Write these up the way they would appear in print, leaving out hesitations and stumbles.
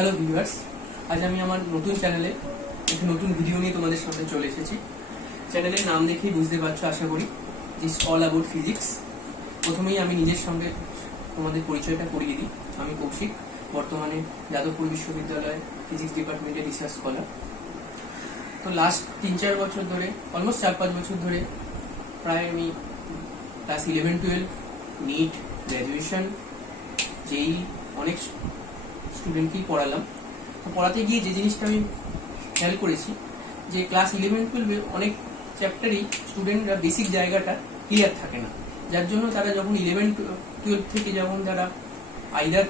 Hello viewers, আজ আমি আমার নতুন চ্যানেলে একটি নতুন ভিডিও নিয়ে তোমাদের সামনে চলে এসেছি। চ্যানেলের নাম দেখেই বুঝতে পারছো আশা করি, ইটস অল অ্যাবাউট ফিজিক্স। প্রথমেই আমি নিজের সঙ্গে তোমাদের পরিচয়টা করিয়ে দিই। আমি কৌশিক, বর্তমানে যাদবপুর বিশ্ববিদ্যালয়ে ফিজিক্স ডিপার্টমেন্টে রিসার্চ স্কলার। তো লাস্ট 3-4 বছর ধরে, অলমোস্ট 4-5 বছর ধরে প্রায় আমি ক্লাস 11-12, নিট, গ্র্যাজুয়েশন, যেই অনেক স্টুডেন্টকেই পড়ালাম। তো পড়াতে গিয়ে যে জিনিসটা আমি খেয়াল করেছি যে ক্লাস 11-12 অনেক চ্যাপ্টারই স্টুডেন্টরা বেসিক জায়গাটা ক্লিয়ার থাকে না, যার জন্য তারা যখন 11-12 থেকে যখন তারা আইদার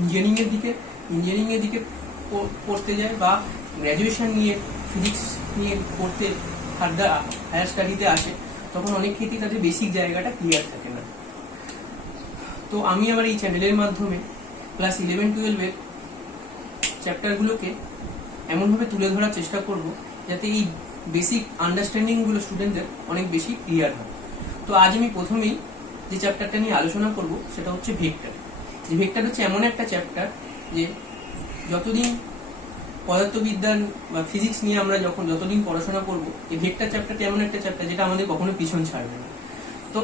ইঞ্জিনিয়ারিংয়ের দিকে পড়তে যায় বা গ্র্যাজুয়েশন নিয়ে ফিজিক্স নিয়ে পড়তে হায়ার স্টাডিতে আসে, তখন অনেক ক্ষেত্রেই তাদের বেসিক জায়গাটা ক্লিয়ার থাকে না। তো আমি আমার এই চ্যানেলের মাধ্যমে ক্লাস 11-12 চ্যাপ্টারগুলোকে এমনভাবে তুলে ধরার চেষ্টা করব যাতে এই বেসিক আন্ডারস্ট্যান্ডিংগুলো স্টুডেন্টদের অনেক বেশি ক্লিয়ার হয়। তো আজ আমি প্রথমেই যে চ্যাপ্টারটা নিয়ে আলোচনা করব সেটা হচ্ছে ভেক্টর। যে ভেক্টর হচ্ছে এমন একটা চ্যাপ্টার যে যতদিন পদার্থবিজ্ঞান বা ফিজিক্স নিয়ে আমরা যতদিন পড়াশোনা করব, এই ভেক্টর চ্যাপ্টারটা এমন একটা চ্যাপ্টার যেটা আমাদের কখনো পিছন ছাড়বে না। তো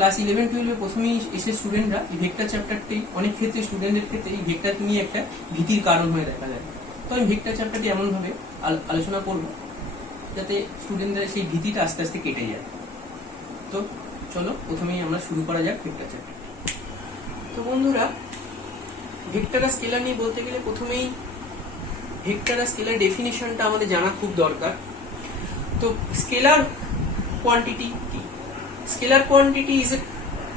ক্লাস 11-12 প্রথমেই এসে স্টুডেন্টরা এই ভেক্টর চ্যাপ্টারটি অনেক ক্ষেত্রে স্টুডেন্টদের ক্ষেত্রে এই ভেক্টর নিয়ে একটা ভীতির কারণ হয়ে দেখা যায়। তো আমি ভেক্টর চ্যাপ্টারটি এমনভাবে আলোচনা করব যাতে স্টুডেন্টদের সেই ভীতিটা আস্তে আস্তে কেটে যায়। তো চলো প্রথমেই আমরা শুরু করা যাক ভেক্টর চ্যাপ্টার। তো বন্ধুরা, ভেক্টর আর স্কেলার নিয়ে বলতে গেলে প্রথমেই ভেক্টর আর স্কেলার ডেফিনিশনটা আমাদের জানা খুব দরকার। তো স্কেলার কোয়ান্টিটি কি? Scalar quantity is a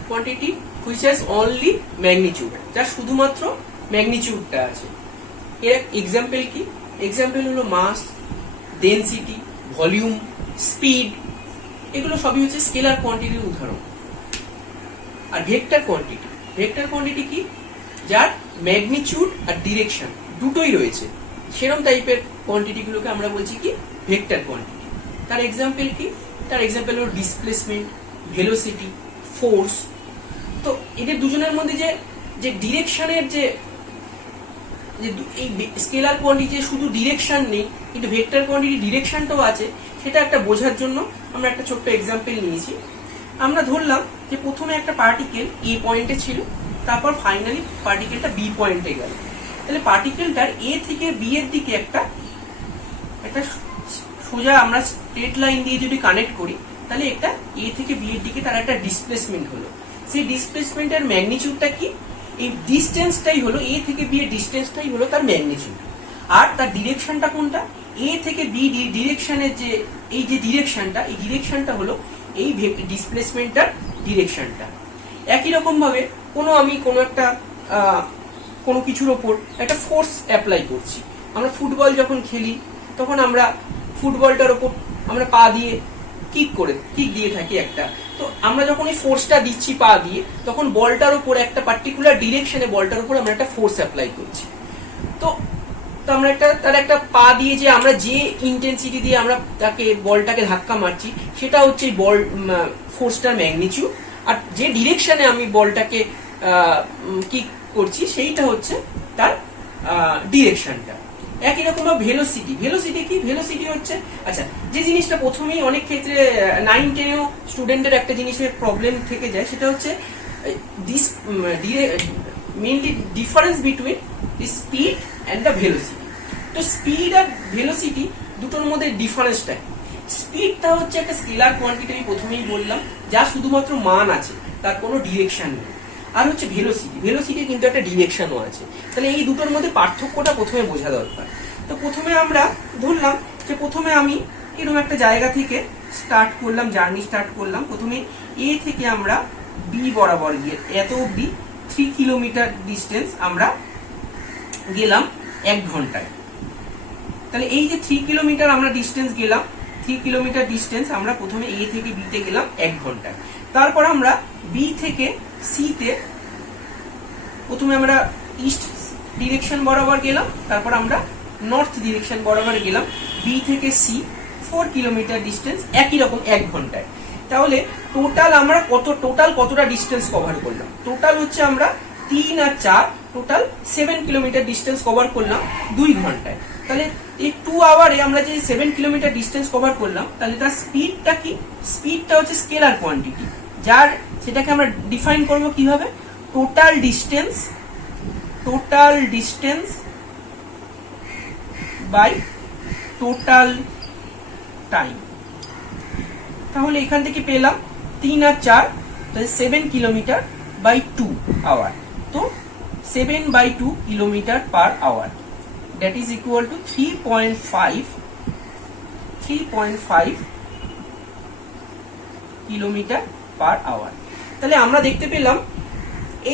quantity which has only magnitude, যার শুধুমাত্র ম্যাগনিটিউডটা আছে। এর এক্সাম্পল কি? এক্সাম্পল হলো মাস, ডেনসিটি, ভলিউম, স্পিড, এগুলো সবই হচ্ছে স্কেলার কোয়ান্টিটির উদাহরণ। আর ভেক্টর কোয়ান্টিটি কি? যার ম্যাগনিটিউড আর ডিরেকশন দুটোই রয়েছে, সেরকম টাইপের কোয়ান্টিটিগুলোকে আমরা বলছি কি ভেক্টর কোয়ান্টিটি। তার এক্সাম্পল কি? তার এক্সাম্পল হলো ডিসপ্লেসমেন্ট, ভেলোসিটি, ফোর্স। তো এদের দুজনের মধ্যে যে ডিরেকশনের যে এই স্কেলার কোয়ান্টিটি শুধু ডিরেকশন নেই, কিন্তু ভেক্টর কোয়ান্টিটি ডিরেকশনটাও আছে, সেটা একটা বোঝার জন্য আমরা একটা ছোট্ট এক্সাম্পল নিয়েছি। আমরা ধরলাম যে প্রথমে একটা পার্টিকেল এ পয়েন্টে ছিল, তারপর ফাইনালি পার্টিকেলটা বি পয়েন্টে গেল। তাহলে পার্টিকেলটার এ থেকে বি এর দিকে একটা সোজা আমরা স্ট্রেট লাইন দিয়ে যদি কানেক্ট করি, তাহলে একটা এ থেকে বি এর দিকে তার একটা ডিসপ্লেসমেন্ট হলো। সেই ডিসপ্লেসমেন্টের ম্যাগনিটিউডটা কি? এই ডিস্টেন্সটাই হলো, এ থেকে বি এর ডিস্টেন্সটাই হলো তার ম্যাগনিটিউড। আর তার ডিরেকশনটা কোনটা? এ থেকে বি ডিরেকশনের যে এই যে ডিরেকশনটা, এই ডিরেকশনটা হলো এই ডিসপ্লেসমেন্টটার ডিরেকশনটা। একই রকম ভাবে আমি কোনো কিছুর ওপর একটা ফোর্স অ্যাপ্লাই করছি। আমরা ফুটবল যখন খেলি, তখন আমরা ফুটবলটার ওপর আমরা পা দিয়ে কিক দিয়ে থাকি একটা। তো আমরা যখন এই ফোর্সটা দিচ্ছি পা দিয়ে, তখন বলটার উপর একটা পার্টিকুলার ডিরেকশনে বলটার উপর আমরা একটা ফোর্স অ্যাপ্লাই করছি। তো আমরা তার একটা পা দিয়ে যে আমরা যে ইন্টেন্সিটি দিয়ে আমরা বলটাকে ধাক্কা মারছি, সেটা হচ্ছে ফোর্সটার ম্যাগনিটিউড। আর যে ডিরেকশনে আমি বলটাকে কিক করছি, সেইটা হচ্ছে তার ডিরেকশনটা। একই রকম ভেলোসিটি কি? ভেলোসিটি হচ্ছে, আচ্ছা, যে জিনিসটা প্রথমেই অনেক ক্ষেত্রে 9-10-এও স্টুডেন্টের একটা জিনিসের প্রবলেম থেকে যায়, সেটা হচ্ছে mainly difference between speed and the velocity. তো স্পিড আর ভেলোসিটি দুটোর মধ্যে ডিফারেন্সটা, স্পিডটা হচ্ছে একটা স্কেলার কোয়ান্টিটি, আমি প্রথমেই বললাম, যা শুধুমাত্র মান আছে, তার কোনো ডিরেকশন নেই। আর হচ্ছে ভেলোসিটি কিন্তু একটা ডিরেকশনও আছে। তাহলে এই দুটোর মধ্যে পার্থক্যটা প্রথমে বোঝা দরকার। তো প্রথমে আমরা ধরলাম যে প্রথমে আমি এরকম একটা জায়গা থেকে জার্নি স্টার্ট করলাম। প্রথমে এ থেকে আমরা বি বরাবর গিয়ে এত অব্দি 3 কিলোমিটার ডিস্টেন্স আমরা গেলাম 1 ঘন্টায়। তাহলে এই যে 3 কিলোমিটার আমরা ডিস্টেন্স গেলাম, 3 কিলোমিটার ডিস্টেন্স আমরা প্রথমে এ থেকে বি তে গেলাম 1 ঘন্টায়। তারপর আমরা বি থেকে সি তে প্রথমে আমরা ইস্ট ডিরেকশন বরাবর গেলাম, তারপর আমরা নর্থ ডিরেকশন বরাবর গেলাম। বি থেকে সি 4 কিলোমিটার ডিস্টেন্স, একই রকম 1 ঘন্টায়। তাহলে টোটাল আমরা কতটা ডিস্টেন্স কভার করলাম? টোটাল হচ্ছে আমরা 3 আর 4 টোটাল 7 কিলোমিটার ডিস্টেন্স কভার করলাম 2 ঘন্টায়। তাহলে এই 2 আওয়ারে আমরা যে 7 কিলোমিটার ডিস্টেন্স কভার করলাম, তাহলে তার স্পিডটা কি? স্পিডটা হচ্ছে স্কেলার কোয়ান্টিটি, যার সেটাকে আমরা ডিফাইন করব কিভাবে? Total distance by total time. তাহলে এখান থেকে পেলাম 3 আর 4, তাহলে 7 কিলোমিটার বাই 2 আওয়ার। তো 7/2 kilometre per hour, that is equal to 3.5 kilometre per hour. তাহলে আমরা দেখতে পেলাম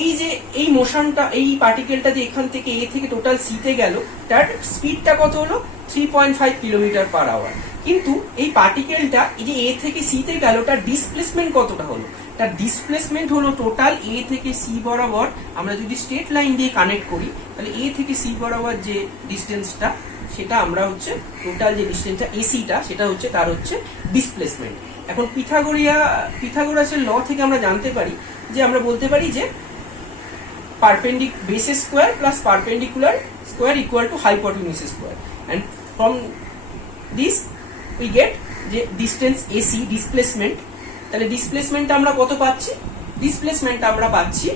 এই যে এই মোশনটা, এই পার্টিকেলটা যে এখান থেকে এ থেকে টোটাল সি তে গেল, তার স্পিডটা কত হলো? 3.5 কিলোমিটার পার আওয়ার। কিন্তু এই পার্টিকেলটা এই যে এ থেকে সি তে গেল, তার ডিসপ্লেসমেন্ট কতটা হলো? তার ডিসপ্লেসমেন্ট হলো টোটাল এ থেকে সি বরাবর আমরা যদি স্ট্রেট লাইন দিয়ে কানেক্ট করি, তাহলে এ থেকে সি বরাবর যে ডিস্টেন্সটা, সেটা আমরা হচ্ছে টোটাল যে ডিস্টেন্সটা এসিটা, সেটা হচ্ছে তার হচ্ছে ডিসপ্লেসমেন্ট। এখন পিথাগোরাসের ল থেকে আমরা জানতে পারি যে, আমরা বলতে পারি যে base square plus perpendicular square equal to hypotenuse square, and from this we get যে distance AC displacement। তাহলে ডিসপ্লেসমেন্ট আমরা কত পাচ্ছি? ডিসপ্লেসমেন্ট আমরা পাচ্ছি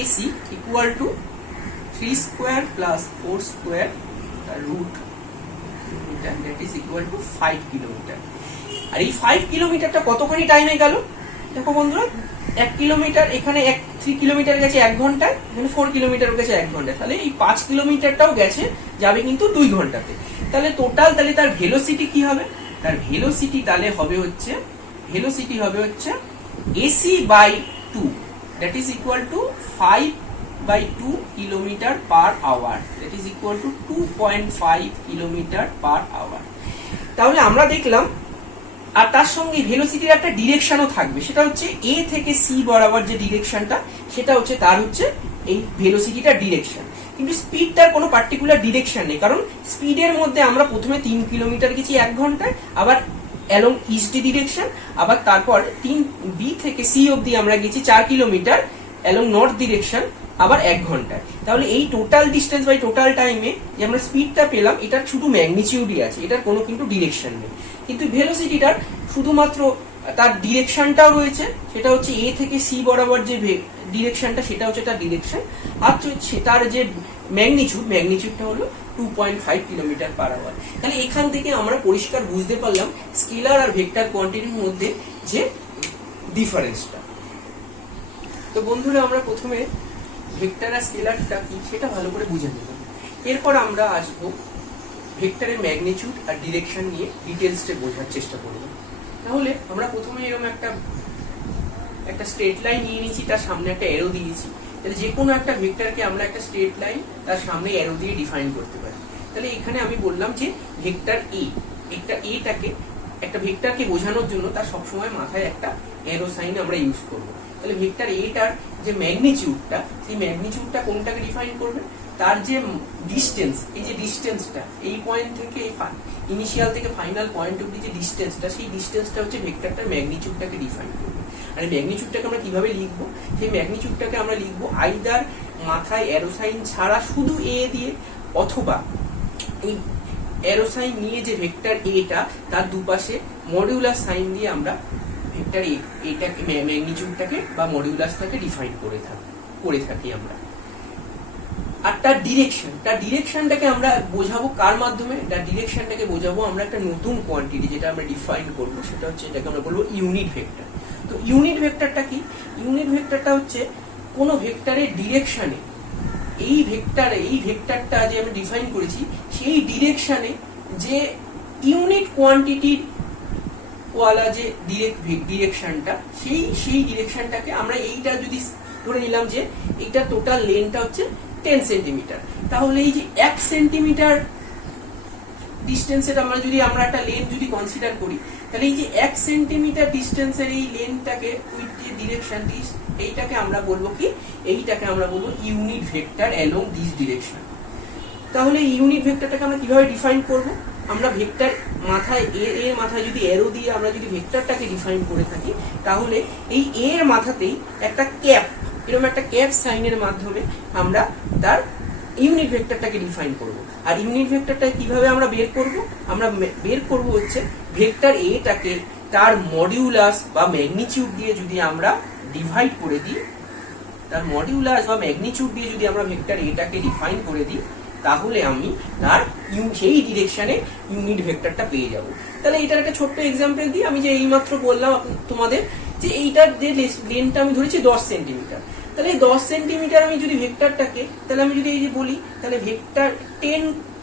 AC equal to 3 square plus 4 square root meter, that is equal to 5 kilometre. আর এই 5 কিলোমিটারটা কতখানি টাইমে গেল? দেখো বন্ধুরা, 1 কিলোমিটার এখানে 3 কিলোমিটার গেছে 1 ঘন্টায়, এখানে 4 কিলোমিটার গেছে 1 ঘন্টায়, তাহলে এই 5 কিলোমিটারটাও যাবে কিন্তু 2 ঘন্টাতে। তাহলে টোটাল তাহলে তার ভেলোসিটি কি হবে? তার ভেলোসিটি তাহলে হবে হচ্ছে AC by 2, that is equal to 5/2 kilometre per hour, that is equal to 2.5 kilometre per hour. তাহলে আমরা দেখলাম, আর তার সঙ্গে ভেলোসিটির একটা ডিরেকশনও থাকবে, সেটা হচ্ছে এ থেকে সি বরাবর যে ডিরেকশনটা, সেটা হচ্ছে তার হচ্ছে এই ভেলোসিটিটার ডিরেকশন। কিন্তু স্পিডটার কোনো পার্টিকুলার ডিরেকশন নেই, কারণ স্পিডের মধ্যে আমরা প্রথমে 3 কিলোমিটার গেছি 1 ঘন্টায়, আবার অ্যালং ইস্ট ডিরেকশন, আবার তারপর 3B থেকে সি অবধি আমরা গেছি 4 কিলোমিটার অ্যালং নর্থ ডিরেকশন, আবার 1 ঘন্টায়। তাহলে এই টোটাল ডিস্টেন্স বাই টোটাল টাইমে যে আমরা স্পিডটা পেলাম, এটার শুধু ম্যাগনিটিউডই আছে, এটার কোনো কিন্তু ডিরেকশন নেই। কিন্তু ভেলোসিটিটার শুধুমাত্র তার ডিরেকশনটাও রয়েছে, সেটা হচ্ছে এ থেকে সি বরাবর যে ডিরেকশনটা, সেটা হচ্ছে তার ডিরেকশন, আর তার যে ম্যাগনিটিউডটা হলো 2.5 কিলোমিটার পার আওয়ার। তাহলে এখান থেকে আমরা পরিষ্কার বুঝতে পারলাম স্কেলার আর ভেক্টর কোয়ান্টিটির মধ্যে যে ডিফারেন্সটা। তো বন্ধুরা, আমরা প্রথমে ভেক্টর আর স্কেলারটা কি সেটা ভালো করে বুঝে নিলাম। এরপর আমরা আসবো ভেক্টরের ম্যাগনিটিউড আর ডিরেকশন নিয়ে ডিটেলসে বোঝার চেষ্টা করব। তাহলে আমরা প্রথমে এরকম একটা স্ট্রেট লাইন নিয়ে নিয়েছি, তার সামনে একটা অ্যারো দিয়েছি। তাহলে যে কোনো একটা ভেক্টরকে আমরা একটা স্ট্রেট লাইন তার সামনে অ্যারো দিয়ে ডিফাইন করতে পারি। তাহলে এখানে আমি বললাম যে ভেক্টর এ, একটা ভেক্টরকে বোঝানোর জন্য তার সবসময় মাথায় একটা অ্যারো সাইন আমরা ইউজ করব। তাহলে ভেক্টর এটার যে ম্যাগনিটিউডটা, সেই ম্যাগনিটিউডটা কোনটাকে ডিফাইন করবে? তার যে ডিস্টেন্স, এই যে ডিস্টেন্সটা এই পয়েন্ট থেকে ইনিশিয়াল থেকে ফাইনাল পয়েন্ট অবধি যে ডিস্টেন্সটা, সেই ডিস্টেন্সটা হচ্ছে ভেক্টরটার ম্যাগনিটিউডটাকে ডিফাইন করবে। আর এই ম্যাগনিটিউডটাকে আমরা কিভাবে লিখবো? সেই ম্যাগনিটিউডটাকে আমরা লিখবো আইদার মাথায় অ্যারো সাইন ছাড়া শুধু এ দিয়ে, অথবা এই অ্যারো সাইন নিয়ে যে ভেক্টর এটা, তার দুপাশে মডিউলাস সাইন দিয়ে আমরা ভেক্টর এটাকে ম্যাগনিটিউডটাকে বা মডিউলাসটাকে ডিফাইন করে থাকি আমরা। আর তার ডিরেকশনটাকে আমরা বোঝাবো কার মাধ্যমে? তার ডিরেকশনটাকে বোঝাবো আমরা একটা নতুন কোয়ান্টিটি, যেটা আমরা ডিফাইন করবো, সেটা হচ্ছে এটাকে আমরা বলবো ইউনিট ভেক্টর। তো ইউনিট ভেক্টরটা কি? ইউনিট ভেক্টরটা হচ্ছে কোনো ভেক্টরের ডিরেকশনে, এই ভেক্টরটা যে আমি ডিফাইন করেছি, সেই ডিরেকশনে যে ইউনিট কোয়ান্টিটির ওয়ালা যে ডিরেকশনটা, সেই ডিরেকশনটাকে আমরা, এইটা যদি ধরে নিলাম যে এইটা টোটাল লেন্থটা হচ্ছে 10 সেন্টিমিটার, তাহলে এই যে 1 সেন্টিমিটার ডিস্টেন্সের আমরা একটা লেন্থ যদি কনসিডার করি, তাহলে এই যে 1 সেন্টিমিটার ডিস্টেন্সের এই লেন্থটাকে উইথ যে ডিরেকশন দিস, এইটাকে আমরা বলবো কি? এইটাকে আমরা বলবো unit vector along this direction. তাহলে এই ইউনিট ভেক্টরটাকে আমরা কিভাবে ডিফাইন করব? আমরা ভেক্টর মাথায় এর মাথায় যদি অ্যারো দিয়ে আমরা যদি ভেক্টরটাকে ডিফাইন করে থাকি, তাহলে এই এর মাথাতেই একটা ক্যাপ, এরকম একটা ক্যাপ সাইনের মাধ্যমে আমরা তার ইউনিট ভেক্টরটাকে ডিফাইন করব। আর ইউনিট ভেক্টরটা কিভাবে আমরা বের করব? আমরা বের করব হচ্ছে ভেক্টর এটাকে তার মডিউলাস বা ম্যাগনিটিউড দিয়ে যদি আমরা ডিভাইড করে দিই, তার মডিউলাস বা ম্যাগনিটিউড দিয়ে যদি আমরা ভেক্টর এটাকে ডিফাইন করে দিই, তাহলে আমি তার সেই ডিরেকশনে ইউনিট ভেক্টরটা পেয়ে যাব। তাহলে এটার একটা ছোট্ট এক্সাম্পল দিই। আমি যে এইমাত্র বললাম তোমাদের যে এইটার যে লেন্থটা আমি ধরেছি 10 সেন্টিমিটার, তাহলে এই 10 সেন্টিমিটার আমি যদি ভেক্টরটাকে, তাহলে আমি যদি এই যে বলি, তাহলে ভেক্টর 10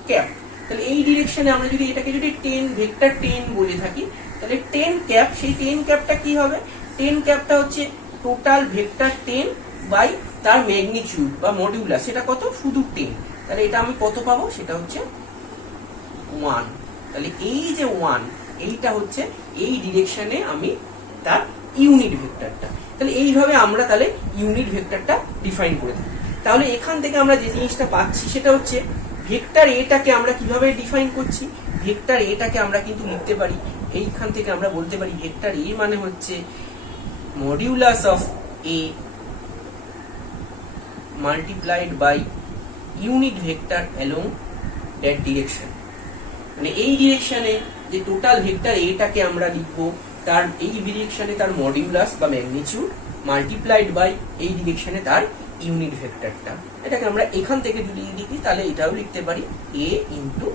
ক্যাপ, তাহলে এই ডিরেকশনে আমরা যদি এটাকে যদি 10 ভেক্টর 10 বলে থাকি, তাহলে 10 ক্যাপ, সেই 10 ক্যাপটা কি হবে? 10 ক্যাপটা হচ্ছে টোটাল ভেক্টর 10 বাই তার ম্যাগনিটিউড বা মডিউলাস, সেটা কত? শুধু 10। তাহলে এটা আমি কত পাবো? সেটা হচ্ছে 1। তাহলে এই যে 1, এইটা হচ্ছে এই ডিরেকশনে আমি তার ইউনিট ভেক্টরটা। তাহলে এইভাবে আমরা তাহলে ইউনিট ভেক্টরটা ডিফাইন করে থাকি। তাহলে এখান থেকে আমরা যে জিনিসটা পাচ্ছি সেটা হচ্ছে ভেক্টর এটাকে আমরা কিভাবে ডিফাইন করছি। ভেক্টর এটাকে আমরা কিন্তু লিখতে পারি, এইখান থেকে আমরা বলতে পারি ভেক্টর এ মানে হচ্ছে modulus of a multiplied by unit vector along that direction. মানে এই ডিরেকশনে যে টোটাল ভেক্টর এটাকে আমরা লিখবো, তার এই ডিরেকশনে তার মডিউলাস বা ম্যাগনিটিউড মাল্টিপ্লাইড বাই এই ডিরেকশনে তার ইউনিট ভেক্টরটা। এটাকে আমরা এখান থেকে যদি লিখি, তাহলে এটাও লিখতে পারি এ ইন্টু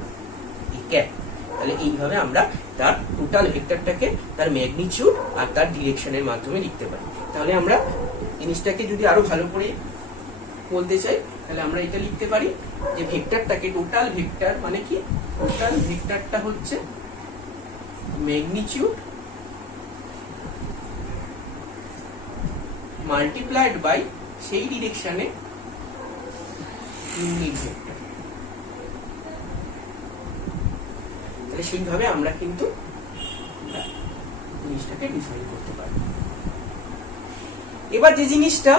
এ ক্যাপ। তাহলে এইভাবে আমরা তার টোটাল ভেক্টরটাকে তার ম্যাগনিটিউড আর তার ডিরেকশনের মাধ্যমে লিখতে পারি। তাহলে আমরা জিনিসটাকে যদি আরো ভালো করে বলতে চাই, তাহলে আমরা এটা লিখতে পারি যে ভেক্টরটাকে, টোটাল ভেক্টর মানে কি? টোটাল ভেক্টরটা হচ্ছে ম্যাগনিটিউড মাল্টিপ্লাইড বাই সেই ডিরেকশনে ইউনিট ভেক্টর। তাহলে সেইভাবে আমরা কিন্তু জিনিসটাকে ডিফাইন করতে পারি। এবার যে জিনিসটা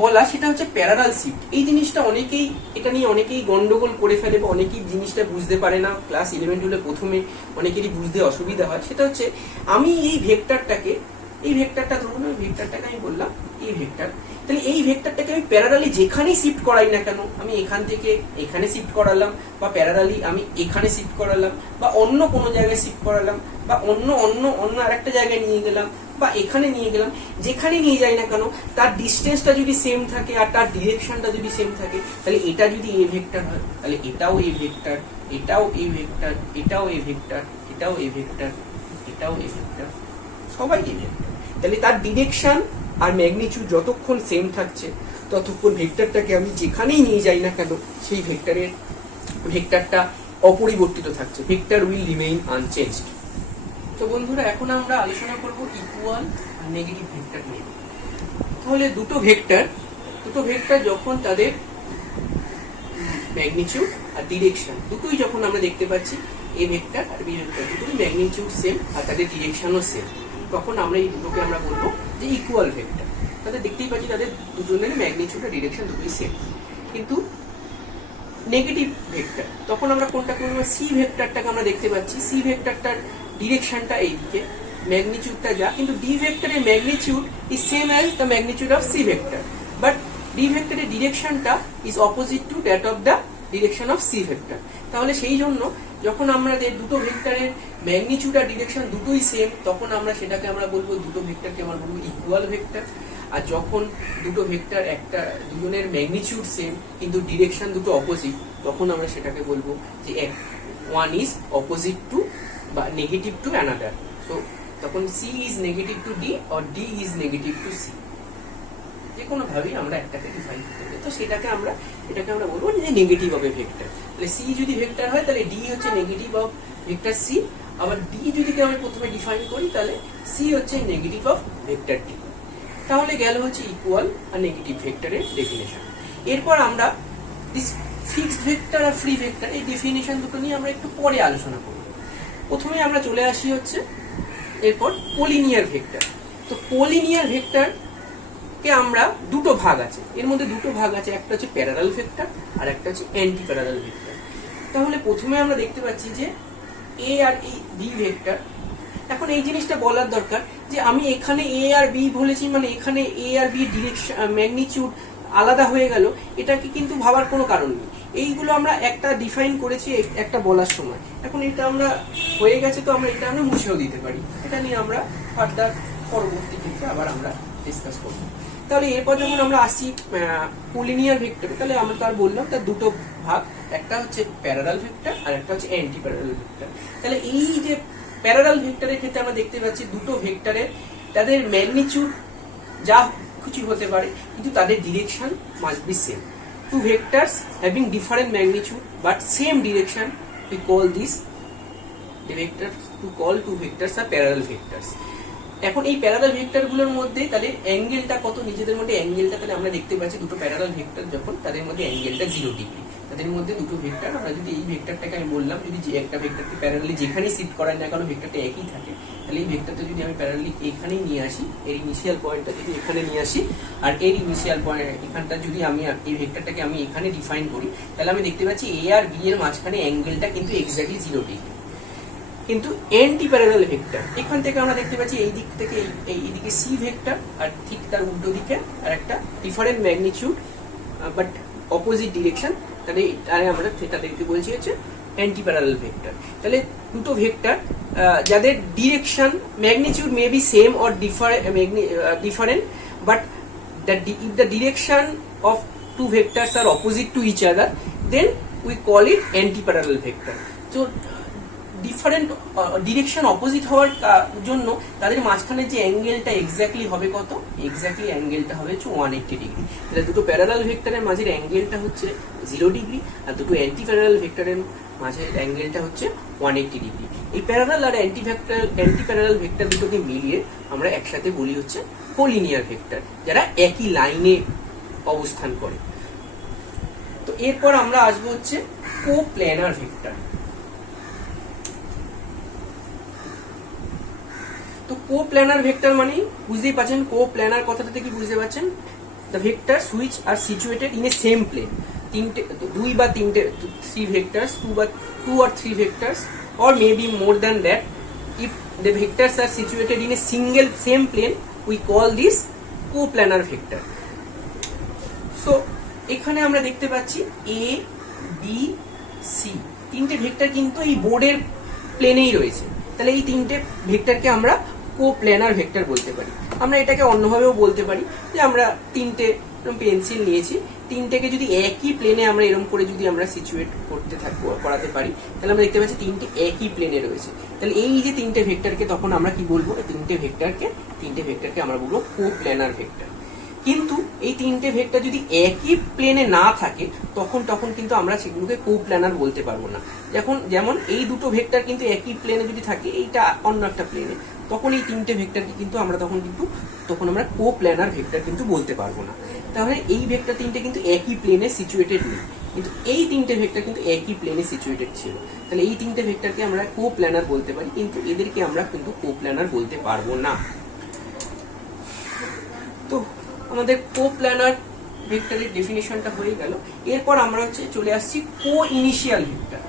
বলা সেটা হচ্ছে প্যারালাল শিফট। এই জিনিসটা অনেকেই, এটা নিয়ে অনেকেই গন্ডগোল করে ফেলে বা অনেকেই জিনিসটা বুঝতে পারে না। ক্লাস 11 টুলে প্রথমে অনেকেরই বুঝতে অসুবিধা হয়। সেটা হচ্ছে আমি এই ভেক্টরটাকে, এই ভেক্টরটা ধরুন, এই ভেক্টরটাকে আমি বললাম এই ভেক্টর, তাহলে এই ভেক্টরটাকে আমি প্যারালালি যেখানেই শিফট করাই না কেন, আমি এখান থেকে এখানে শিফট করালাম, বা প্যারালালি আমি এখানে শিফট করালাম, বা অন্য কোনো জায়গায় শিফট করালাম, বা অন্য অন্য অন্য আরেকটা জায়গায় নিয়ে গেলাম, বা এখানে নিয়ে গেলাম, যেখানে নিয়ে যাই না কেন তার ডিস্টেন্সটা যদি সেম থাকে আর তার ডিরেকশনটা যদি সেম থাকে, তাহলে এটা যদি এ ভেক্টর হয়, তাহলে এটাও এ ভেক্টর, এটাও এ ভেক্টর, এটাও এ ভেক্টর, এটাও এ ভেক্টর, এটাও এ ভেক্টর, সবাই এ ভেক্টর। তাহলে তার ডিরেকশন আর ম্যাগনিটিউড যতক্ষণ সেম থাকছে ততক্ষণ ভেক্টরটাকে আমি যেখানেই নিয়ে যাই না কেন সেই ভেক্টরটা অপরিবর্তিত থাকছে। Vector will remain unchanged. তো বন্ধুরা, এখন আমরা আলোচনা করব ইকুয়াল আর নেগেটিভ ভেক্টর নিয়ে। তাহলে দুটো ভেক্টর যখন তাদের ম্যাগনিটিউড আর ডিরেকশন দুটোই যখন আমরা দেখতে পাচ্ছি, এ ভেক্টর আর বি ভেক্টর দুটোই ম্যাগনিটিউড সেম আর তাদের ডিরেকশনও সেম, তখন আমরা এই দুটোকে আমরা বলবো যে ইকুয়াল ভেক্টর। তাদের দেখতেই পাচ্ছি তাদের দুজনের ম্যাগনিটিউড আর ডিরেকশন দুটোই সেম। কিন্তু নেগেটিভ ভেক্টর, তখন আমরা কোনটা করব? সি ভেক্টরটাকে আমরা দেখতে পাচ্ছি, সি ভেক্টরটার ডিরেকশনটা এইদিকে, ম্যাগনিটিউডটা যা, কিন্তু ডি ভেক্টরের magnitude is same as the magnitude of C vector, but D ভেক্টরের ডিরেকশনটা is opposite to that of the direction of C vector. তাহলে সেই জন্য যখন আমাদের দুটো ভেক্টরের ম্যাগনিটিউড আর ডিরেকশন দুটোই সেম, তখন আমরা সেটাকে আমরা বলবো, দুটো ভেক্টরকে আমরা বলবো ইকুয়াল ভেক্টর। আর যখন দুটো ভেক্টর দুজনের ম্যাগনিটিউড সেম কিন্তু ডিরেকশন দুটো অপোজিট, তখন আমরা সেটাকে বলবো যে ওয়ান ইজ অপোজিট টু বা নেগেটিভ টু অ্যানাদার। সো তখন c is negative to d or d is negative to c, যে কোনো ভাবেই আমরা একটাকে ডিফাইন করতে। তো এটাকে আমরা বলবো যে নেগেটিভ অফ এ ভেক্টর। তাহলে সি যদি ভেক্টর হয় তাহলে ডি হচ্ছে নেগেটিভ অফ ভেক্টর সি, আবার ডি যদি আমি প্রথমে ডিফাইন করি তাহলে সি হচ্ছে নেগেটিভ অফ ভেক্টর ডি। তাহলে গেল হচ্ছে ইকুয়াল আর নেগেটিভ ভেক্টরের ডেফিনেশন। এরপর আমরা ফিক্সড ভেক্টর আর ফ্রি ভেক্টর এই ডেফিনেশন দুটো নিয়ে আমরা একটু পরে আলোচনা করব। প্রথমে আমরা চলে আসি হচ্ছে এরপর কোলিনিয়ার ভেক্টর। তো কোলিনিয়ার ভেক্টর কে আমরা দুটো ভাগ আছে, এর মধ্যে দুটো ভাগ আছে, একটা হচ্ছে প্যারালাল ভেক্টর আর একটা হচ্ছে অ্যান্টি প্যারালাল ভেক্টর। তাহলে প্রথমে আমরা দেখতে পাচ্ছি যে এ আর এই বি ভেক্টর। এখন এই জিনিসটা বলার দরকার যে আমি এখানে এ আর বি বলেছি, মানে এখানে এ আর বি ডিরেকশন ম্যাগনিটিউড আলাদা হয়ে গেল, এটাকে কিন্তু ভাবার কোনো কারণ নেই। এইগুলো আমরা একটা ডিফাইন করেছি একটা বলার সময়। এখন এটা আমরা হয়ে গেছে, তো আমরা এটা আমরা মুছেও দিতে পারি। এটা নিয়ে আমরা ফার্দার পরবর্তী ক্ষেত্রে আবার আমরা ডিসকাস করব। তাহলে এরপর যখন আমরা আসি কোলিনিয়ার ভেক্টরে, তাহলে আমরা তার বললাম তার দুটো ভাগ, একটা হচ্ছে প্যারালাল ভেক্টর আর একটা হচ্ছে অ্যান্টি প্যারালাল ভেক্টর। তাহলে এই যে প্যারালাল ভেক্টরের ক্ষেত্রে আমরা দেখতে পাচ্ছি দুটো ভেক্টরের তাদের ম্যাগনিটিউড যা কিছু হতে পারে, কিন্তু তাদের direction must be same. Two vectors having different magnitude but same direction, we call this two vectors are parallel vectors. এখন এই প্যারালাল ভেক্টরগুলোর মধ্যে তাদের অ্যাঙ্গেলটা কত, নিজেদের মধ্যে অ্যাঙ্গেলটা তাহলে আমরা দেখতে পাচ্ছি দুটো প্যারালাল ভেক্টর যখন তাদের মধ্যে অ্যাঙ্গেলটা 0 ডিগ্রি। তাদের মধ্যে দুটো ভেক্টর, আমরা যদি এই ভেক্টরটাকে আমি বললাম যদি যে একটা ভেক্টরকে প্যারালালি যেখানে শিফট করায় না কেন ভেক্টরটা একই থাকে, তাহলে এই ভেক্টরটা যদি আমি প্যারালালি এখানেই নিয়ে আসি, এর ইনিশিয়াল পয়েন্টটা যদি এখানে নিয়ে আসি আর এর ইনিশিয়াল পয়েন্ট এখানটা যদি আমি এই ভেক্টরটাকে আমি এখানে ডিফাইন করি, তাহলে আমি দেখতে পাচ্ছি এ আর বি এর মাঝখানে অ্যাঙ্গেলটা কিন্তু এক্স্যাক্টলি 0 ডিগ্রি। কিন্তু অ্যান্টি প্যারালাল ভেক্টর, এখান থেকে আমরা দেখতে পাচ্ছি এই দিক থেকে এইদিকে সি ভেক্টর আর ঠিক তার উল্টো দিকে আর একটা different magnitude but opposite direction, তাহলে আমরা তাদেরকে বলছি হচ্ছে অ্যান্টি প্যারালাল ভেক্টর। তাহলে দুটো ভেক্টর যাদের direction magnitude may be same or different but if the direction of two vectors are opposite to each other, then we call it anti-parallel vector. So different direction opposite হওয়ার জন্য তাদের মাঝখানে যে অ্যাঙ্গেলটা exactly হবে কত, exactly অ্যাঙ্গেলটা হবে 180 degree. তাহলে দুটো প্যারালাল ভেক্টরের মাঝের অ্যাঙ্গেলটা হচ্ছে 0 ডিগ্রি আর দুটো অ্যান্টি প্যারালাল ভেক্টরের মাঝের অ্যাঙ্গেলটা হচ্ছে 180 ডিগ্রি। এই প্যারালাল আর অ্যান্টি প্যারালাল ভেক্টর দুটোকে মিলিয়ে আমরা একসাথে বলি হচ্ছে কোলিনিয়ার ভেক্টর, যারা একই লাইনে অবস্থান করে। তো এরপর আমরা আসবো হচ্ছে কোপ্ল্যানার ভেক্টর। তো কোপ্ল্যানার ভেক্টর মানে বুঝতেই পারছেন, কোপ্ল্যানার কথাটা থেকে বুঝতে পারছেন, the vectors which are situated in a same plane. দুই বা তিনটে, three vectors, two or three vectors or maybe more than that. If the vectors are situated in a single same plane, we call this coplanar vector. So এখানে আমরা দেখতে পাচ্ছি A B C তিনটে vector কিন্তু এই বোর্ডের প্লেনেই রয়েছে। তাহলে এই তিনটে ভেক্টরকে আমরা কোপ্ল্যানার ভেক্টর বলতে পারি। আমরা এটাকে অন্যভাবেও বলতে পারি যে আমরা তিনটে পেন্সিল নিয়েছি, তিনটেকে যদি একই প্লেনে আমরা এরকম করে যদি আমরা সিচুয়েট করাতে পারি, তাহলে আমরা দেখতে পাচ্ছি তিনটে একই প্লেনে রয়েছে। তাহলে এই যে তিনটে ভেক্টরকে তখন আমরা কি বলবো, তিনটে ভেক্টরকে আমরা বলবো কোপ্ল্যানার ভেক্টর। কিন্তু এই তিনটে ভেক্টর যদি একই প্লেনে না থাকে তখন কিন্তু আমরা সেগুলোকে কোপ্ল্যানার বলতে পারবো না। যেমন এই দুটো ভেক্টর কিন্তু একই প্লেনে যদি থাকে, এইটা অন্য একটা প্লেনে, তখন এই তিনটে ভেক্টরকে কিন্তু আমরা তখন আমরা কোপ্ল্যানার ভেক্টর কিন্তু বলতে পারবো না। তাহলে এই ভেক্টর তিনটে কিন্তু একই প্লেনে সিচুয়েটেড নেই, কিন্তু এই তিনটে ভেক্টর কিন্তু একই প্লেনে সিচুয়েটেড ছিল। তাহলে এই তিনটে ভেক্টরকে আমরা কোপ্ল্যানার বলতে পারি, কিন্তু এদেরকে আমরা কিন্তু কোপ্ল্যানার বলতে পারবো না। তো আমাদের কোপ্ল্যানার ভেক্টরের ডেফিনিশনটা হয়ে গেল। এরপর আমরা চলে আসছি কো ইনিশিয়াল ভেক্টর।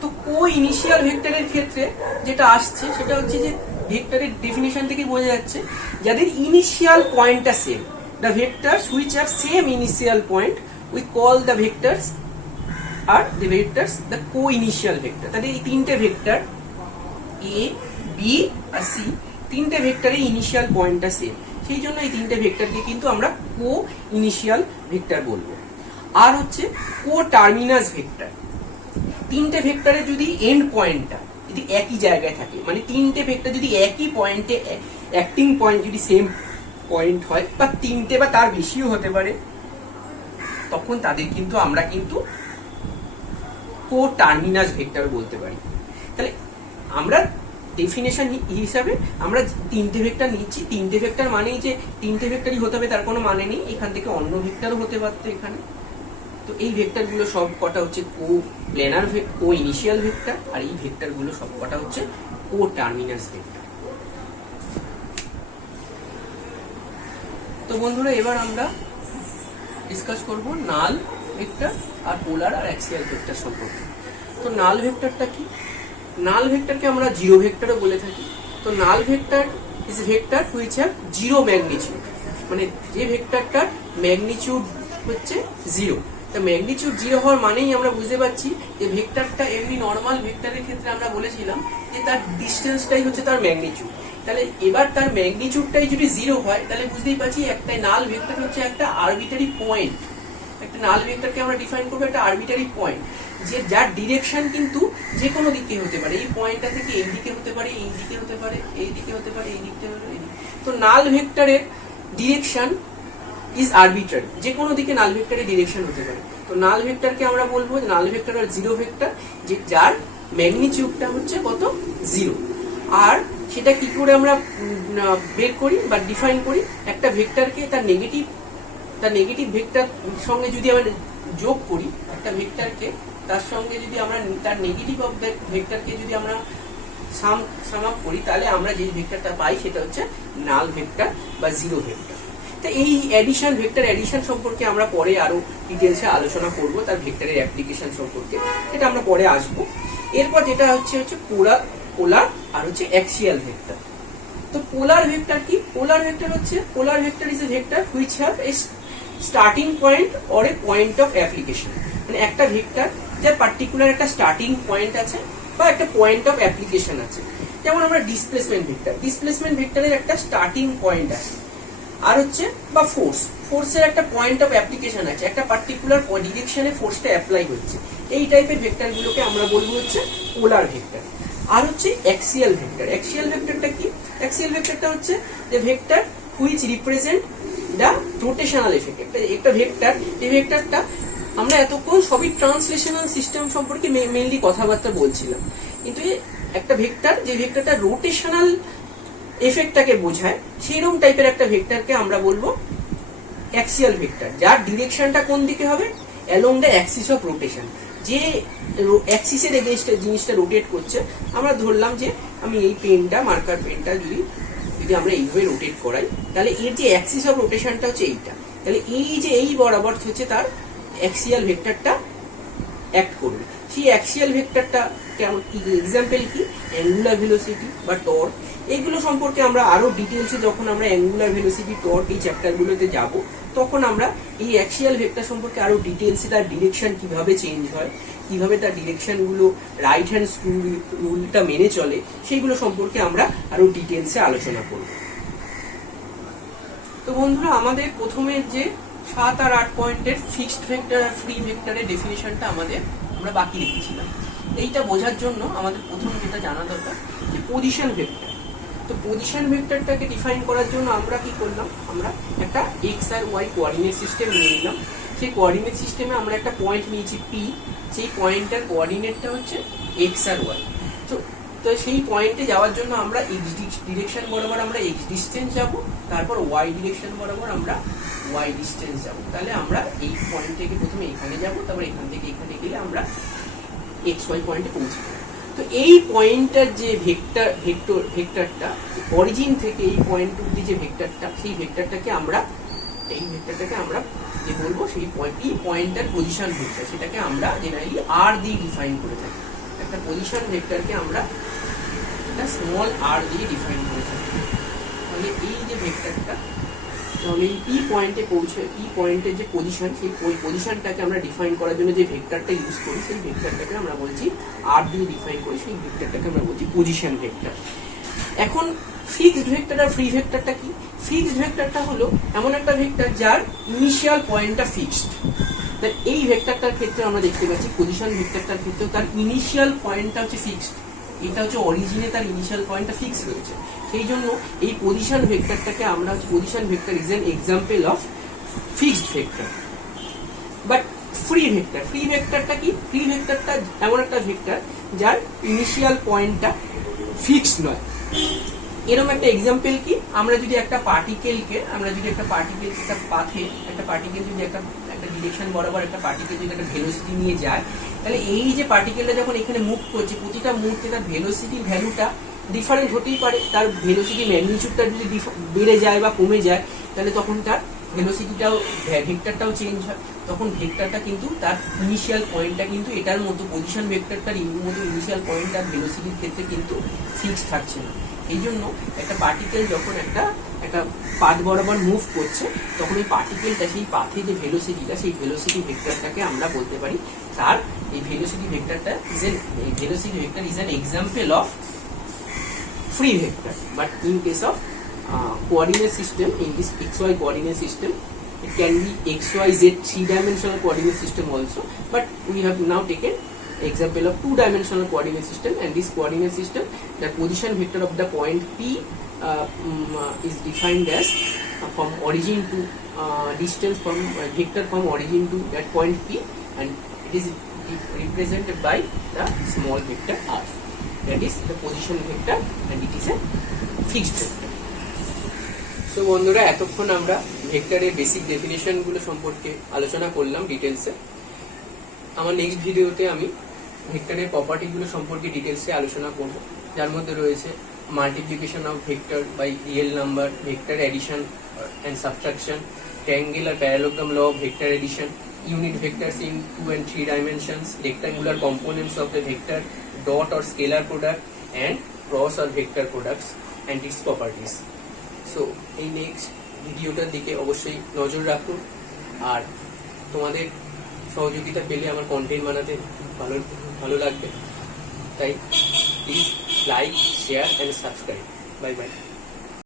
তো কো ইনিশিয়াল ভেক্টরের ক্ষেত্রে যেটা আসছে সেটা হচ্ছে যে ভেক্টরের ডেফিনিশন থেকে বোঝা যাচ্ছে যাদের ইনিশিয়াল পয়েন্টটা same, the vectors which have same initial point we call the vectors the co initial vector. তাহলে এই তিনটে vector A B R C, তিনটে ভেক্টরের ইনিশিয়াল পয়েন্টটা সেম, সেই জন্য এই তিনটে ভেক্টরকে কিন্তু আমরা কো ইনিশিয়াল ভেক্টর বলবো। আর হচ্ছে কো টার্মিনাস ভেক্টর। তিনটে ভেক্টরের যদি এন্ড পয়েন্টটা যদি একই জায়গায় থাকে, মানে তিনটে ভেক্টর যদি একই পয়েন্টে অ্যাক্টিং পয়েন্ট যদি সেম পয়েন্ট হয় বা তিনটে বা তার বেশিও হতে পারে, তখন তাদের কিন্তু আমরা কিন্তু কো টার্মিনাস ভেক্টর বলতে পারি। তাহলে আমরা ডেফিনেশন হিসাবে আমরা তিনটে ভেক্টর নিচ্ছি। তিনটে ভেক্টর মানেই যে তিনটে ভেক্টরই হতে হবে তার কোনো মানে নেই, এখান থেকে অন্য ভেক্টরও হতে পারতো এখানে। তো এই ভেক্টরগুলো সব কটা হচ্ছে কোপ্ল্যানার কো ইনিশিয়াল ভেক্টর, আর এই ভেক্টরগুলো সব কটা হচ্ছে কো টার্মিনাস ভেক্টর। তো বন্ধুরা, এবার আমরা ডিসকাস করব নাল ভেক্টর আর পোলার আর অ্যাক্সিয়াল ভেক্টর সম্পর্কে। তো নাল ভেক্টরটা কি? নাল ভেক্টরকে আমরা জিরো ভেক্টরও বলে থাকি। তো null vector is a vector which have zero magnitude, মানে যে ভেক্টরটার ম্যাগনিটিউড হচ্ছে জিরো। তো ম্যাগনিটিউড জিরো হওয়ার মানেই আমরা বুঝতে পারছি যে ভেক্টরটা এমনি নর্মাল ভেক্টরের ক্ষেত্রে আমরা বলেছিলাম যে তার ডিস্টেন্সটাই হচ্ছে তার ম্যাগনিটিউড। তাহলে এবার তার ম্যাগনিটিউডটাই যদি জিরো হয় তাহলে বুঝতেই পারছি একটা নাল ভেক্টর হচ্ছে একটা আরবিটারি পয়েন্ট। একটা নাল ভেক্টরকে আমরা ডিফাইন করবো একটা আরবিটারি পয়েন্ট, যে যার ডিরেকশন কিন্তু যে কোনো দিকে হতে পারে। এই পয়েন্টটা থেকে এই দিকে হতে পারে, এই দিকে হতে পারে, এই দিকে হতে পারে, এই দিকে হতে পারে। তো নাল ভেক্টরের ডিরেকশন ইজ আরবিট্রারি, যে কোনো দিকে নাল ভেক্টরের ডিরেকশন হতে পারে। তো নাল ভেক্টরকে আমরা বলবো নাল ভেক্টর আর জিরো ভেক্টর, যে যার ম্যাগনিটিউডটা হচ্ছে কত, জিরো। আর সেটা কি করে আমরা বের করি বা ডিফাইন করি? একটা ভেক্টরকে তার নেগেটিভ ভেক্টর সঙ্গে যদি আমরা যোগ করি, একটা ভেক্টরকে তার সঙ্গে যদি আমরা তার নেগেটিভ অফ দ্যাট ভেক্টরকে যদি আমরা সাম আপ করি, তাহলে আমরা যে ভেক্টরটা পাই সেটা হচ্ছে নাল ভেক্টর বা জিরো ভেক্টর। তো এই ভেক্টর এডিশন সম্পর্কে আমরা পরে আরো ডিটেলসে আলোচনা করব, তার ভেক্টরের অ্যাপ্লিকেশন সম্পর্কে, এটা আমরা পরে আসবো। এরপর যেটা হচ্ছে পোলার আর হচ্ছে অ্যাক্সিয়াল ভেক্টর। তো পোলার ভেক্টর কি? Polar vector is a vector which have a starting point or a point of application. মানে একটা ভেক্টর যার পার্টিকুলার একটা স্টার্টিং পয়েন্ট আছে বা একটা পয়েন্ট অফ অ্যাপ্লিকেশন আছে। যেমন আমরা ডিসপ্লেসমেন্ট ভেক্টরের একটা স্টার্টিং পয়েন্ট আছে, আর হচ্ছে বা ফোর্সের একটা পয়েন্ট অফ অ্যাপ্লিকেশন আছে, একটা পার্টিকুলার ডিরেকশনে ফোর্সটা অ্যাপ্লাই হচ্ছে। এই টাইপের ভেক্টরগুলোকে আমরা বলবো হচ্ছে পোলার ভেক্টর। আর হচ্ছে অ্যাক্সিয়াল ভেক্টরটা কি? অ্যাক্সিয়াল ভেক্টরটা হচ্ছে যে vector which represent the rotational effect. একটা ভেক্টর, এই ভেক্টরটা আমরা এতক্ষণ সবই ট্রান্সলেশনাল সিস্টেম সম্পর্কে মেইনলি কথাবার্তা বলছিলাম, কিন্তু একটা ভেক্টর যে ভেক্টরটা রোটেশনাল এফেক্টটাকে বোঝায়, সেইরকম টাইপের একটা ভেক্টরকে আমরা বলবো অ্যাক্সিয়াল ভেক্টর, যার ডিরেকশনটা কোন দিকে হবে, along the Axis of rotation. যে অ্যাক্সিসের এগেইনস্টে জিনিসটা রোটেট করছে, আমরা ধরলাম যে আমি এই মার্কার পেনটা যদি আমরা এইভাবে রোটেট করাই, তাহলে এর যে অ্যাক্সিস অফ রোটেশনটা হচ্ছে এইটা। তাহলে এই বরাবর হচ্ছে তার অ্যাক্সিয়াল ভেক্টরটা অ্যাক্ট করবে। সেই অ্যাক্সিয়াল ভেক্টরটা কেমন, এক্সাম্পল কি? অ্যাঙ্গুলার ভেলোসিটি বা টর্ক। এগুলো সম্পর্কে আমরা আরো ডিটেলসে যখন আমরা অ্যাঙ্গুলার ভেলোসিটি, টর্ক এই চ্যাপ্টারগুলোতে যাব, তখন আমরা এই অ্যাক্সিয়াল ভেক্টর সম্পর্কে আরো ডিটেলসে তার ডিরেকশন কিভাবে চেঞ্জ হয়, কিভাবে তার ডিরেকশনগুলো রাইট হ্যান্ড স্ক্রু রুলটা মেনে চলে, সেইগুলো সম্পর্কে আমরা আরো ডিটেলসে আলোচনা করব। তো বন্ধুরা, আমাদের প্রথমে যে 7 আর 8 পয়েন্টের ফিক্সড ভেক্টর আর ফ্রি ভেক্টরের ডেফিনিশনটা আমরা বাকি রেখেছিলাম। এইটা বোঝার জন্য আমাদের প্রথম যেটা জানা দরকার যে পজিশন ভেক্টর। তো পজিশন ভেক্টরটাকে ডিফাইন করার জন্য আমরা কি করলাম, আমরা একটা এক্স আর ওয়াই কোঅর্ডিনেট সিস্টেম নিয়ে নিলাম। সেই কোঅর্ডিনেট সিস্টেমে আমরা একটা পয়েন্ট নিয়েছি পি, সেই পয়েন্টটার কোঅর্ডিনেটটা হচ্ছে এক্স আর ওয়াই। তো সেই পয়েন্টে যাওয়ার জন্য আমরা এক্স ডিরেকশন বরাবর আমরা এক্স ডিস্টেন্স যাব, তারপর ওয়াই ডিরেকশন বরাবর আমরা ওয়াই ডিস্টেন্স যাব। তাহলে আমরা এই পয়েন্ট থেকে প্রথমে এখানে যাব, তারপর এখান থেকে এখানে গেলে আমরা এক্স ওয়াই পয়েন্টে পৌঁছাবো। তো এই পয়েন্টটার যে ভেক্টরটা অরিজিন থেকে এই পয়েন্ট অবধি যে ভেক্টরটা, সেই ভেক্টরটাকে আমরা যে বলবো সেই পয়েন্টটার পজিশন ভেক্টর, সেটাকে আমরা জেনারেলি আর দিয়ে ডিফাইন করে থাকি। একটা পজিশন ভেক্টরকে আমরা একটা স্মল আর দিয়ে ডিফাইন করে থাকি। তাহলে এই যে ভেক্টরটা, তাহলে এই পি পয়েন্টের যে পজিশন, সেই পজিশনটাকে আমরা ডিফাইন করার জন্য যে ভেক্টরটা ইউজ করি, সেই ভেক্টরটাকে আমরা বলছি আর দিয়ে ডিফাইন করি, সেই ভেক্টরটাকে আমরা বলছি পজিশন ভেক্টর। এখন ফিক্সড ভেক্টর আর ফ্রি ভেক্টরটা কি? ফিক্সড ভেক্টরটা হলো এমন একটা ভেক্টর যার ইনিশিয়াল পয়েন্টটা ফিক্সড। তাই এই ভেক্টরটার ক্ষেত্রে আমরা দেখতে পাচ্ছি, পজিশন ভেক্টরটার ক্ষেত্রে তার ইনিশিয়াল পয়েন্টটা হচ্ছে ফিক্সড। এটা হচ্ছে অরিজিনে তার ইনিশিয়াল পয়েন্টটা ফিক্স রয়েছে, সেই জন্য এই পজিশন ভেক্টরটাকে আমরা position vector is an example of fixed vector. But free ভেক্টরটা কি? ফ্রি ভেক্টরটা এমন একটা ভেক্টর যার ইনিশিয়াল পয়েন্টটা ফিক্সড নয়। এরকম একটা এক্সাম্পল কি? আমরা যদি একটা পার্টিকেলকে একটা পাথে একটা পার্টিকেল যদি একটা ডিরেকশন বরাবর একটা পার্টিকেল যদি একটা ভেলোসিটি নিয়ে যায়, তাহলে এই যে পার্টিকেলটা যখন এখানে মুভ করছে, প্রতিটা মুহূর্তে তার ভেলোসিটি ভ্যালুটা ডিফারেন্ট হতেই পারে। তার ভেলোসিটি ম্যাগনিটিউডটা যদি বেড়ে যায় বা কমে যায়, তাহলে তখন তার ভেলোসিটিটাও ভেক্টরটাও চেঞ্জ হয়, তখন ভেক্টরটা কিন্তু তার ইনিশিয়াল পয়েন্টটা কিন্তু এটার মতো পজিশন ভেক্টরটার মতো ইনিশিয়াল পয়েন্ট আর ভেলোসিটির ক্ষেত্রে কিন্তু ফিক্সড থাকছে না। এই জন্য একটা পার্টিকেল যখন একটা পাথ বরাবর মুভ করছে, তখন এই পার্টিকেলটা সেই পাথে যে ভেলোসিটিটা, সেই ভেলোসিটি ভেক্টরটাকে আমরা বলতে পারি তার এই ভেলোসিটি ভেক্টরটা is an example of free vector. But in case of coordinate system, in this xy coordinate system, it can be xyz 3-dimensional coordinate system also, but we have now taken example of 2-dimensional coordinate system, and this coordinate system, the position vector of the point P is defined as from origin to distance from vector from origin to that point P, and it is represented by the small vector r. That is the position vector, and it is a fixed vector. So বন্ধুরা, এতক্ষণ আমরা ভেক্টরের basic definition গুলো সম্পর্কে আলোচনা করলাম ডিটেলসে। আমার নেক্সট ভিডিওতে আমি ভেক্টরের প্রপার্টি গুলো সম্পর্কে ডিটেলসে আলোচনা করব, যার মধ্যে রয়েছে multiplication of vector by real number, vector addition and subtraction, triangular parallelogram law of vector addition, unit vectors in 2 and 3 dimensions, rectangular components of the vector, dot or scalar product, and cross or vector products and its properties. So এই next ভিডিওটার দিকে অবশ্যই নজর রাখুন, আর তোমাদের সহযোগিতা পেলে আমার কন্টেন্ট বানাতে ভালো লাগবে। তাই please like, share and subscribe. Bye bye.